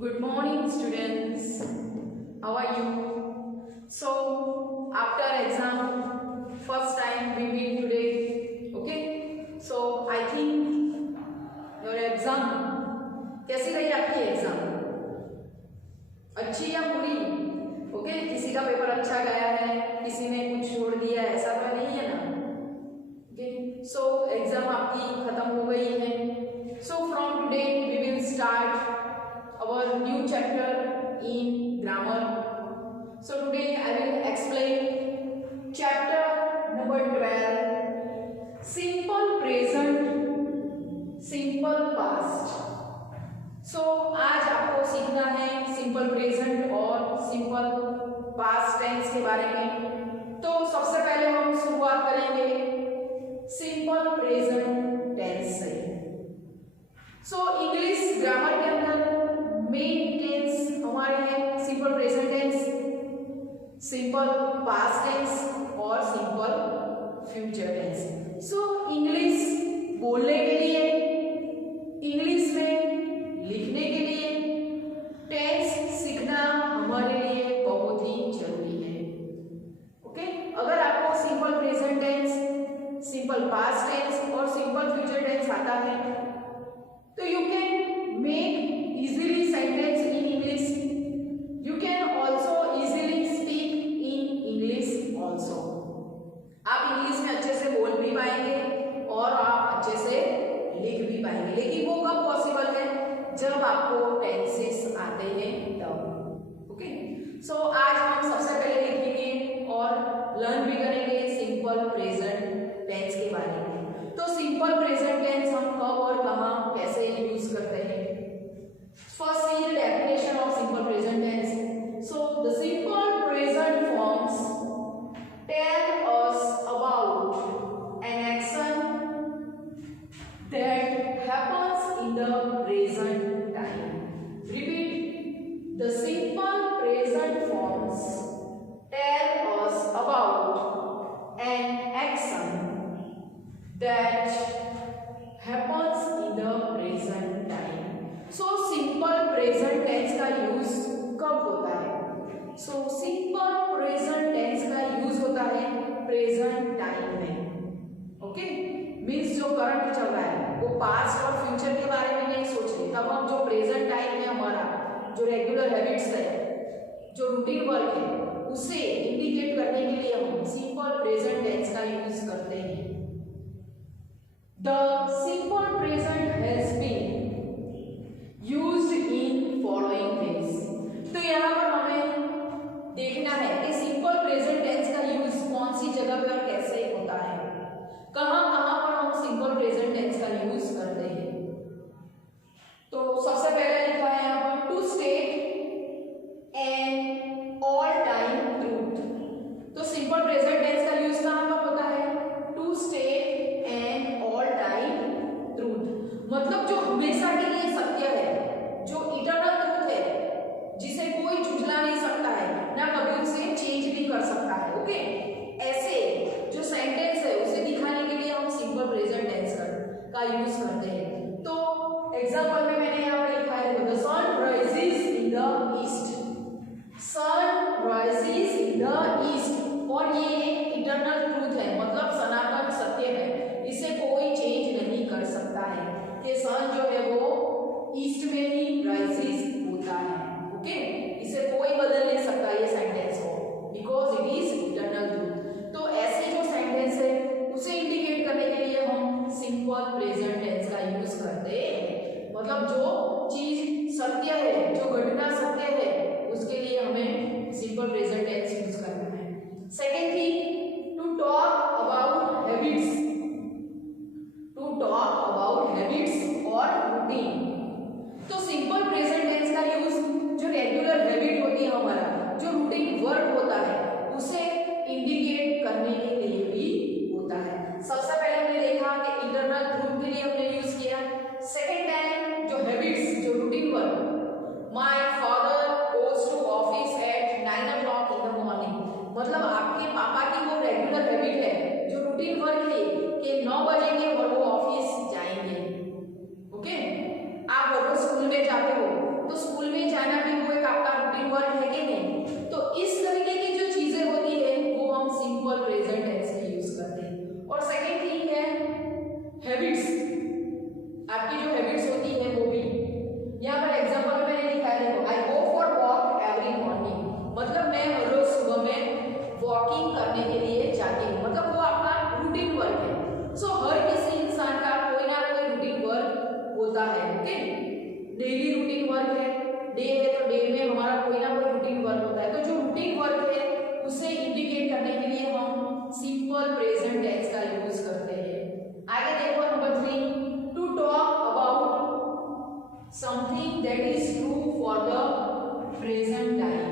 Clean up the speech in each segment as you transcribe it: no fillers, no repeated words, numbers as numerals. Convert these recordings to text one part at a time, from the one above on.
Good morning, students. How are you? So, after exam, first time we meet today. Okay? So, I think your exam कैसी रही आपकी exam? अच्छी या बुरी? Okay, किसी का पेपर अच्छा गया है, किसी ने कुछ छोड़ दिया, ऐसा तो नहीं है ना? ओके, सो एग्जाम आपकी खत्म हो गई है. So from today we will start our new chapter in grammar. So today I will explain chapter number 12, simple present, simple past. So आज आपको सीखना है सिंपल प्रेजेंट और सिंपल पास्ट टेंस के बारे में. तो सबसे पहले हम शुरुआत करेंगे सिंपल प्रेजेंट टेंस से. सो इंग्लिश ग्रामर के अंदर मेन टेंस हमारे हैं simple present tense, simple past tense और simple future tense. So English बोलने के लिए, इंग्लिश में लिखने के लिए टेंस सीखना हमारे लिए बहुत ही जरूरी है. ओके, अगर आपको simple present tense, simple past tense और सिंपल फ्यूचर टेंस आता है तो you can make easily sentence in English. You can also easily speak in English also. आप इंग्लिश में अच्छे से बोल भी पाएंगे और आप अच्छे से लिख भी पाएंगे. लेकिन वो कब पॉसिबल है? जब आपको टेंसेस आते हैं तब. ओके, सो आज हम सबसे पहले लिखेंगे और लर्न भी करेंगे सिंपल प्रेजेंट टेंस के बारे में. तो सिंपल प्रेजेंट टेंस हम कब और कहाँ कैसे यूज करते हैं? First see the definition of simple present tense. So the simple present forms tell us about an action that happens in the present time. Repeat, the simple present forms tell us about an action that happens in the present time. So simple present tense का use कब होता है? So simple present tense का use होता है present time में. Okay, means जो current चल रहा है वो पास्ट और फ्यूचर के बारे में नहीं सोच रहे. तब हम जो प्रेजेंट टाइम है हमारा, जो रेगुलर हैबिट्स है, जो रूटीन वर्क है, उसे इंडिकेट करने के लिए हम सिंपल प्रेजेंट टेंस का यूज करते हैं. The simple present has been used in following ways. तो यहाँ पर हमें देखना है कि सिंपल प्रेजेंट टेंस का यूज कौन सी जगह पे और कैसे होता है, कहाँ कहाँ पर हम सिंपल प्रेजेंट टेंस का यूज करते हैं. तो सबसे पहले लिखा है यहाँ पर to state an all time truth. तो सिंपल प्रेजेंट टेंस का यूज कहाँ पर होता है? To state an all time truth. मतलब जो हमेशा के लिए सत्य है, जो इटर्नल ट्रूथ है, जिसे कोई झुठला नहीं सकता है, ना कभी उसे चेंज भी कर सकता है. ओके, ऐसे जो सेंटेंस है उसे दिखाने के लिए हम सिंपल प्रेजेंट टेंस का यूज करते हैं. तो एग्जांपल में मैंने यहाँ पे लिखा है the sun rises in the east. Sun rises in the east, और ये एक इटर्नल ट्रूथ है, मतलब सनातन सत्य है, इसे कोई चेंज नहीं कर सकता है कि सन जो है वो ईस्ट में ही राइजेस होता है. ओके, इसे कोई बदल नहीं सकता ये सेंटेंस को, because it is eternal truth. तो ऐसे जो सेंटेंस है उसे इंडिकेट करने के लिए हम सिंपल प्रेजेंट टेंस का यूज करते हैं. मतलब जो चीज सत्य है, जो घटना सत्य है, उसके लिए हमें सिंपल प्रेजेंट टेंस यूज करना है. Second thing, to talk about habits. To talk about habits और रूटीन. तो सिंपल प्रेजेंट टेंस का यूज जो रेगुलर हैबिट होती है हमारा, जो रूटीन वर्क होता है, उसे इंडिकेट करने के लिए भी होता है. सबसे पहले हमने देखा कि इंटरनल ट्रूथ के लिए हमने यूज किया. सेकेंड टाइम जो हैबिट्स, जो routine work, my father goes to office at 9 o'clock in the morning. मतलब आपके पापा की वो रेगुलर हैबिट है, जो रूटीन वर्क है कि 9 बजेंगे और वो ऑफिस जाएंगे. ओके, आप अगर स्कूल में जाते हो तो स्कूल में डे है तो डे में हमारा कोई ना कोई रूटीन वर्क होता है, तो जो रूटीन वर्क है उसे इंडिकेट करने के लिए हम सिंपल प्रेजेंट टेंस का यूज करते हैं। आगे देखो number 3, to talk about something that is true for the present time.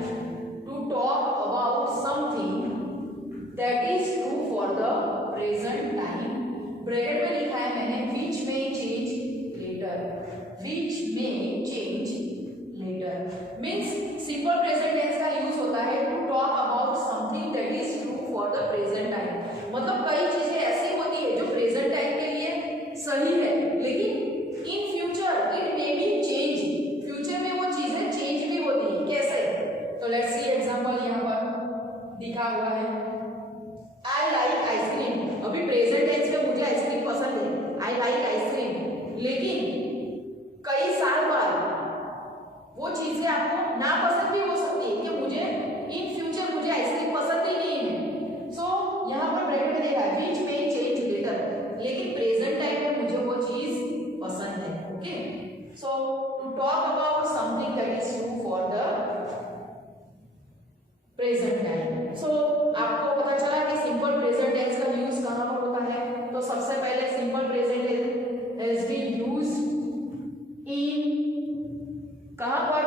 To talk about something that is true for the present time. Bracket में लिखा है मैंने विच में चेंज लेटर, विच में change letter means simple present tense का use होता है to talk about something that is true for the present time. मतलब कई चीजें ऐसी होती है जो प्रेजेंट टाइम के लिए सही है, लेकिन in future it may be change, future में वो चीजें चेंज भी होती है। कैसे? तो लेट्स सी एग्जांपल यहाँ पर दिखा हुआ है, आई लाइक आइसक्रीम। अभी प्रेजेंट टेंस में मुझे आइसक्रीम पसंद है, आई लाइक आइसक्रीम, लेकिन कई साल बाद वो चीजें आपको ना पसंद भी हो सकती है कि मुझे इन फ्यूचर मुझे आइसक्रीम पसंद ही नहीं है। सो यहाँ पर ब्रैकेट में देखा है विच में चेंज लेटर, लेकिन प्रेजेंट टाइम में मुझे वो चीज पसंद है। Okay, so to talk about something that is true for the present time. So आपको पता चला कि सिंपल प्रेजेंट टेंस का यूज कहाँ पर होता है। तो सबसे पहले simple present tense has been used in कहाँ पर?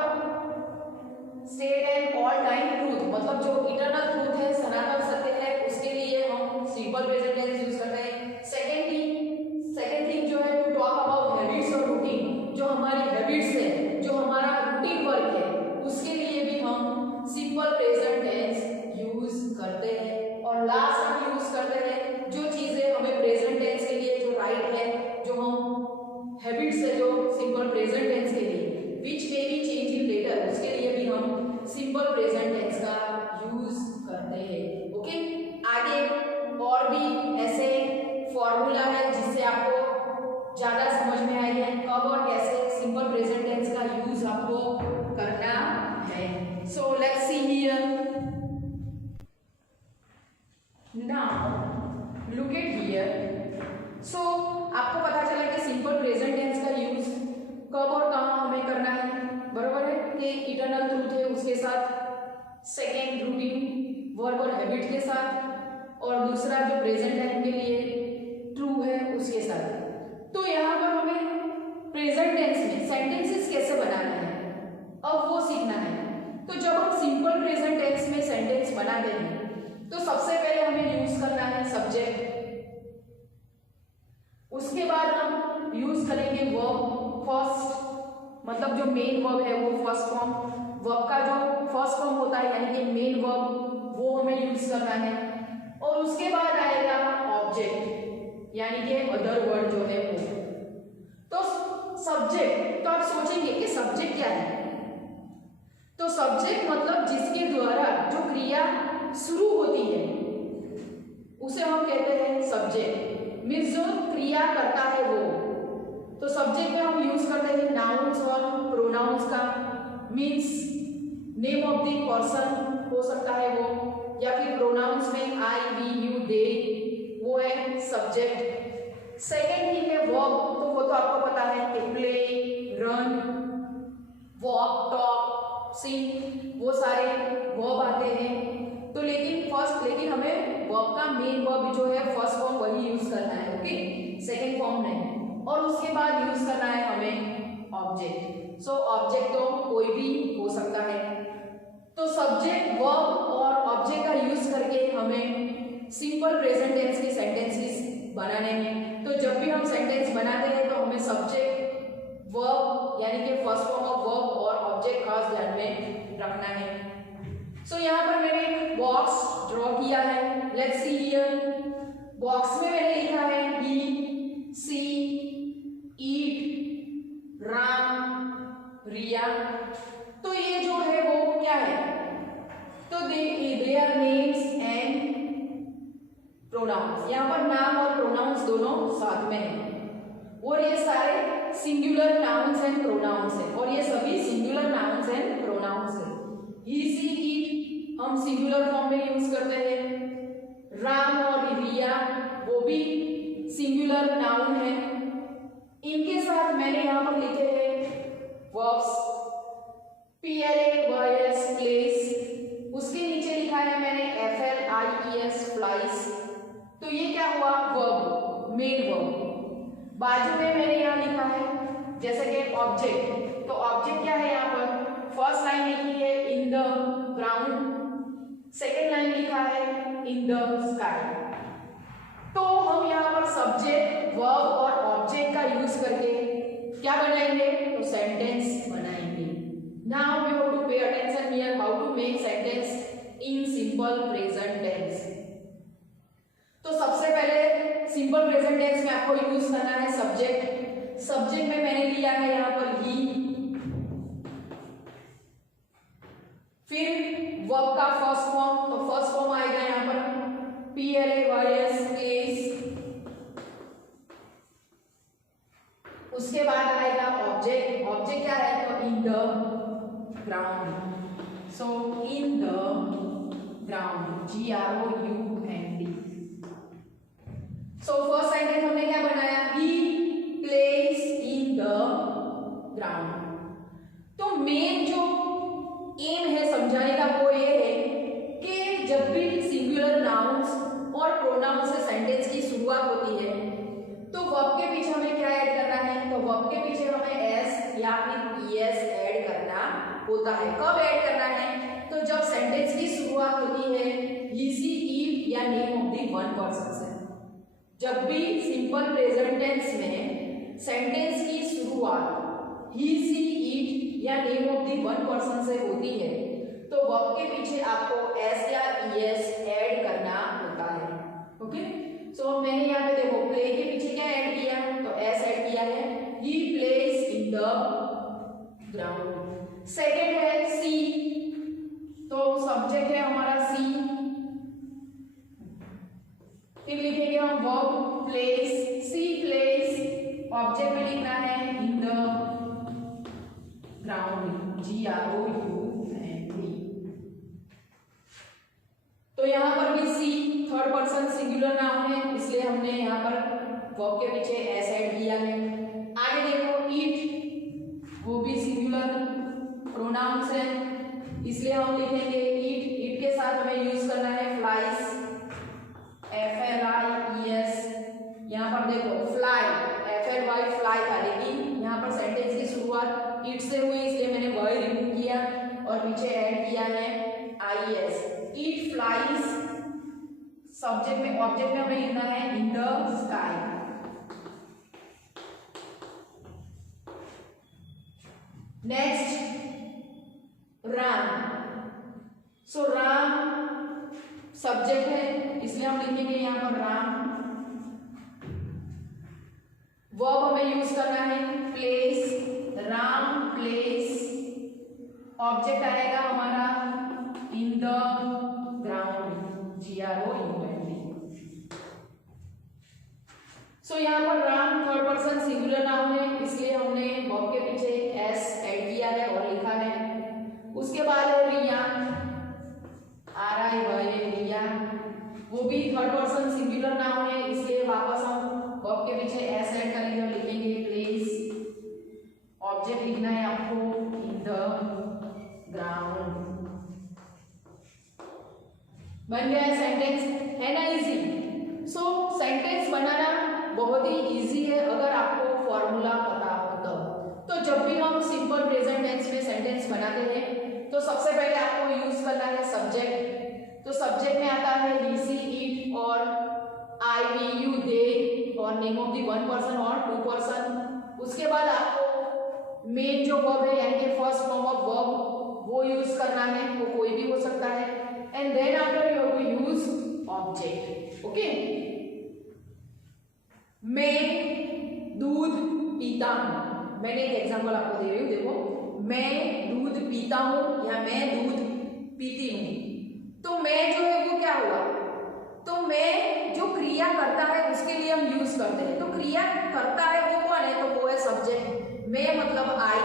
State and all time truth, मतलब जो इटर्नल ट्रूथ है, सनातन सत्य है, उसके लिए हम सिंपल प्रेजेंट टेंस यूज करते हैं। सेकेंड थिंग जो है टू टॉक अबाउट हैबिट्स और रूटीन, जो हमारी हैबिट्स है, जो हमारा रूटीन वर्क है, उसके लिए भी हम सिंपल प्रेजेंट टेंस यूज करते हैं। और लास्ट हम यूज करते हैं जो चीजें हमें प्रेजेंट टेंस के लिए जो राइट है, जो हम हैबिट्स है जो सिंपल प्रेजेंट टेंस के लिए which may be change in later, उसके लिए भी हम सिंपल प्रेजेंट टेंस का यूज करते हैं। ओके, आगे और भी ऐसे फॉर्मूला है जिससे आपको ज्यादा समझ में आई है कब और कैसे सिंपल प्रेजेंट टेंस का यूज आपको करना है। So let's see here, now look at here. So आपको पता चला कि सिंपल प्रेजेंट टेंस का यूज कब और कहाँ हमें करना है, बरोबर है कि इटर्नल ट्रूथ है उसके साथ, सेकेंड रूटीन वर्ब और हैबिट के साथ, और दूसरा जो प्रेजेंट टाइम के लिए ट्रू है उसके साथ। तो यहाँ पर हमें प्रेजेंट टेंस में सेंटेंसेस कैसे बनाना है अब वो सीखना है। तो जब हम सिंपल प्रेजेंट टेंस में सेंटेंस बनाते हैं तो सबसे पहले हमें यूज करना है सब्जेक्ट, उसके बाद हम यूज करेंगे वर्ब फर्स्ट, मतलब जो मेन वर्ब है वो फर्स्ट फॉर्म, वर्ब का जो फर्स्ट फॉर्म होता है यानी कि मेन वर्ब वो हमें यूज करना है। और उसके बाद आएगा ऑब्जेक्ट यानी कि अदर वर्ड जो है वो। तो सब्जेक्ट, तो आप सोचेंगे कि सब्जेक्ट क्या है, तो सब्जेक्ट मतलब जिसके द्वारा जो क्रिया शुरू होती है उसे हम कहते हैं सब्जेक्ट, मीन्स जो क्रिया करता है वो। तो सब्जेक्ट में हम यूज करते हैं नाउन्स और प्रोनाउंस का, means name of the person हो सकता है वो, या फिर प्रोनाउंस में आई वी यू दे, वो है सब्जेक्ट। सेकेंड थिंग है वर्ब, तो वो तो आपको पता है कि प्ले, रन, वॉक, टॉक, सिंग, वो सारे वर्ब आते हैं। तो लेकिन हमें वर्ब का मेन वर्ब जो है फर्स्ट फॉर्म वही यूज करना है, ओके, सेकेंड फॉर्म नहीं। और उसके बाद यूज करना है हमें ऑब्जेक्ट। सो ऑब्जेक्ट तो कोई भी हो सकता है। तो सब्जेक्ट, वर्ब और ऑब्जेक्ट का यूज करके हमें सिंपल प्रेजेंट टेंस के सेंटेंसेस बनाने हैं। तो जब भी हम सेंटेंस बनाते हैं तो हमें सब्जेक्ट, वर्ब यानी कि फर्स्ट फॉर्म ऑफ वर्ब और ऑब्जेक्ट खास ध्यान में रखना है। सो यहाँ पर मैंने एक बॉक्स ड्रॉ किया है, लेट्स सी हियर। बॉक्स में मैंने लिखा है ही, सी, ईट, राम, रिया। तो ये जो है वो क्या है, तो they are names and pronouns. यहाँ पर नाम और प्रोनाउंस दोनों साथ में है, और ये सारे सिंगुलर नाउन्स एंड प्रोनाउंस है, और ये सभी सिंगुलर नाउन्स एंड प्रोनाउंस है। ही, सी, ईट हम सिंगुलर फॉर्म में यूज करते हैं। राम और रिया वो भी सिंगुलर नाउन है। इनके साथ मैंने यहाँ पर लिखे हैं वर्ब्स, PLAYS प्लेस, उसके नीचे लिखा है मैंने FLIES फ्लाइज। तो ये क्या हुआ, वर्ब, मेन वर्ब। बाजू में मैंने यहाँ लिखा है जैसे कि ऑब्जेक्ट, तो ऑब्जेक्ट क्या है यहाँ पर, फर्स्ट लाइन लिखी है in the ground, second line लिखा है इन द स्काई। तो हम यहाँ पर सब्जेक्ट, वर्ब और ऑब्जेक्ट का यूज करके क्या बनाएंगे, तो सेंटेंस बनाएंगे। Now we have to pay attention here how to make sentence in simple present tense. तो सबसे पहले सिंपल प्रेजेंट टेंस में आपको यूज करना है सब्जेक्ट। सब्जेक्ट में मैंने लिया है यहाँ पर ही, फिर वर्ब का फर्स्ट फॉर्म, तो फर्स्ट फॉर्म आएगा यहाँ पर PLAYS प्लेस, उसके बाद आएगा ऑब्जेक्ट, ऑब्जेक्ट क्या है, तो इन the ground, so in the ground, GROUND। So first sentence हमने क्या बनाया, ही प्लेस इन द ग्राउंड। तो मेन जो एम है समझाने का वो ये है कि जब भी सिंगुलर नाउन्स और प्रोनाउन से सेंटेंस की शुरुआत होती है तो वर्ब के पीछे हमें क्या ऐड करना है, तो वर्ब के पीछे हमें एस या फिर ईएस ऐड करना होता है। कब ऐड करना है, तो जब सेंटेंस की शुरुआत होती है ही सी इट या name of the one person से। जब भी सिंपल प्रेजेंट टेंस में सेंटेंस की शुरुआत ही सी इट या name of the one person से होती है तो वर्ब के पीछे आपको एस या ईएस ऐड करना होता है। ओके, सो मैंने यहाँ पे देखो प्ले के पीछे क्या ऐड किया, तो एस ऐड किया है, he place in the ground. Second है सी, तो सब्जेक्ट है हमारा सी, फिर लिखेंगे हम वर्ब प्लेस, सी प्लेस, ऑब्जेक्ट में लिखना है इन द ग्राउंड, GROUND। तो यहाँ पर भी सी थर्ड पर्सन सिंगुलर नाउन है, इसलिए हमने यहाँ पर वर्ब के पीछे एस ऐड किया है। आगे देखो ईट, वो भी सिंगुलर प्रोनाउंस है, इसलिए हम लिखेंगे ईट। ईट के साथ हमें यूज करना है फ्लाइज, FLIES। यहाँ पर देखो फ्लाई, FLY फ्लाई था, लेकिन यहाँ पर सेंटेंस की शुरुआत ईट से हुई इसलिए मैंने वाई रिमूव किया और पीछे ऐड किया है IES। ईट फ्लाइज, सब्जेक्ट में, ऑब्जेक्ट में हमें लिखना है in the sky. Next Ram, so Ram subject है इसलिए हम लिखेंगे यहाँ पर राम। वर्ब हमें यूज करना है प्लेस, राम प्लेस, ऑब्जेक्ट आएगा हमारा इन द ग्राउंड, GROUND। सो यहाँ पर Ram third person singular noun है इसलिए हमने वर्ब के पीछे एस ऐड किया है और लिखा है। उसके बाद है रिया, RIY रिया, वो भी थर्ड पर्सन सिंगुलर नाउन है इसलिए वापस हम वर्ब के पीछे एस ऐड करेंगे और लिखेंगे प्लेस, ऑब्जेक्ट लिखना है आपको इन द ग्राउंड। बन गया है सेंटेंस, है ना इजी। सो सेंटेंस बनाना बहुत ही इजी है अगर आपको फॉर्मूला पता हो तो जब भी हम सिंपल प्रेजेंट टेंस में सेंटेंस बनाते हैं तो सबसे पहले आपको यूज करना है सब्जेक्ट। तो सब्जेक्ट में आता है ही सी इट और आई वी यू दे और name of the one person और टू पर्सन। उसके बाद आपको मेन जो वर्ब है यानी कि फर्स्ट फॉर्म ऑफ वर्ब वो यूज करना है, वो कोई भी हो सकता है। And then after you have to use object. Okay, मैं दूध पीता हूं, मैंने एक एग्जांपल आपको दे रही हूं, देखो मैं दूध पीता हूं या मैं दूध पीती हूं। तो मैं जो है वो क्या हुआ, तो मैं जो क्रिया करता है उसके लिए हम यूज करते हैं। तो क्रिया करता है वो कौन है, तो वो है सब्जेक्ट, मैं मतलब आई,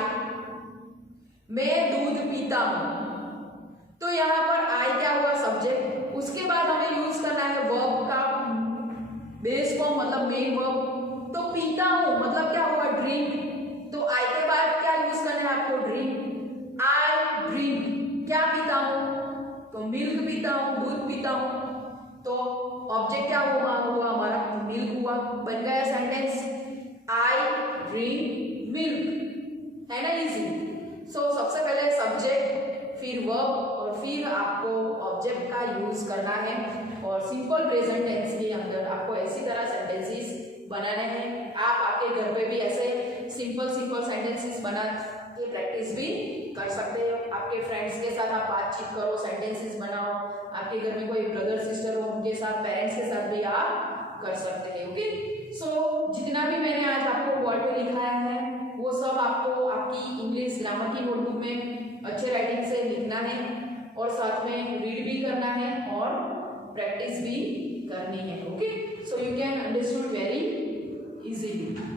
मैं दूध पीता हूं। तो यहाँ पर आई क्या हुआ सब्जेक्ट। उसके बाद हमें यूज करना है वर्ब का बेस फॉर्म मतलब मेन वर्ब। तो पीता हूं मतलब क्या हुआ ड्रिंक, तो आई के बाद क्या यूज करना है आपको ड्रिंक, आई मिल्क पीता हूँ, दूध पीता हूँ, तो ऑब्जेक्ट क्या हुआ हमारा, मिल्क हुआ, बन गया सेंटेंस, आई ड्रिंक मिल्क, है ना इजी। सो सबसे पहले सब्जेक्ट, फिर वर्ब और फिर आपको ऑब्जेक्ट का यूज करना है और सिंपल प्रेजेंट टेंस के अंदर आपको ऐसी तरह सेंटेंसेस बनाने हैं। आप आपके घर पे भी ऐसे सिंपल सेंटेंसेस बना के प्रैक्टिस भी कर सकते हो। आपके फ्रेंड्स के साथ आप बातचीत करो, सेंटेंसेस बनाओ, आपके घर में कोई ब्रदर सिस्टर हो उनके साथ, पेरेंट्स के साथ भी आप कर सकते हैं। ओके, सो जितना भी मैंने आज आपको वर्ड पे लिखाया है वो सब आपको आपकी इंग्लिश ग्रामर की नोटबुक में अच्छे राइटिंग से लिखना है और साथ में रीड भी करना है और प्रैक्टिस भी करनी है। Okay, so you can understood very easily.